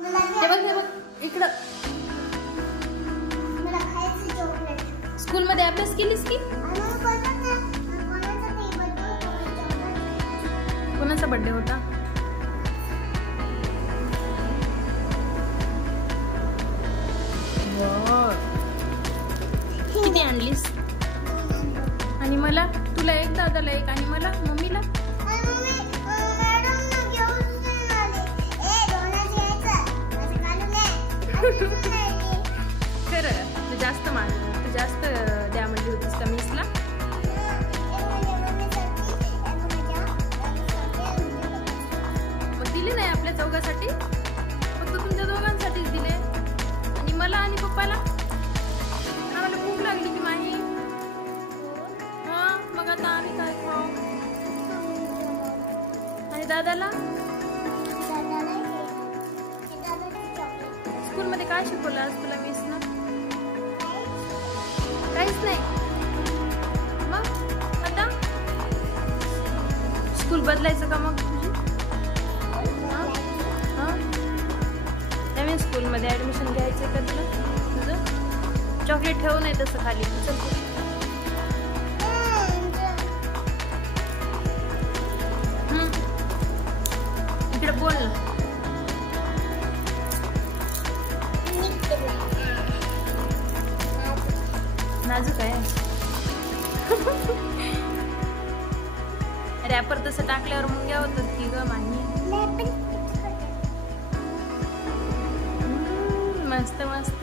हे बघ इकडं स्कूल मध्ये अभ्यास केलीस की? कोणाचा बर्थडे होता? किती आणलीस? आणि मला? तुला एक, दादाला एक आणि मला मम्मीला? खरं तू जास्त तू जास्त द्या म्हणली होतीस का मिसला? मग दिले नाही आपल्या चौघासाठी, फक्त तुमच्या दोघांसाठीच दिले. आणि मला आणि पप्पाला? आम्हाला भूक लागली की माही. हा मग आता आम्ही काय खाऊ? आणि दादाला? स्कूल मध्ये काय शिकवलं आज तुला मिस ना? काहीच नाही. मग आता स्कूल बदलायचं का मग तुझी? नवीन स्कूल मध्ये ऍडमिशन घ्यायचं का तुला? तुझं चॉकलेट ठेवू नये तसं खाली. चल इकडे बोल ना. नाजूक आहे. रॅपर तसं टाकल्यावर मुंग्या होतात की ग माही. मस्त मस्त.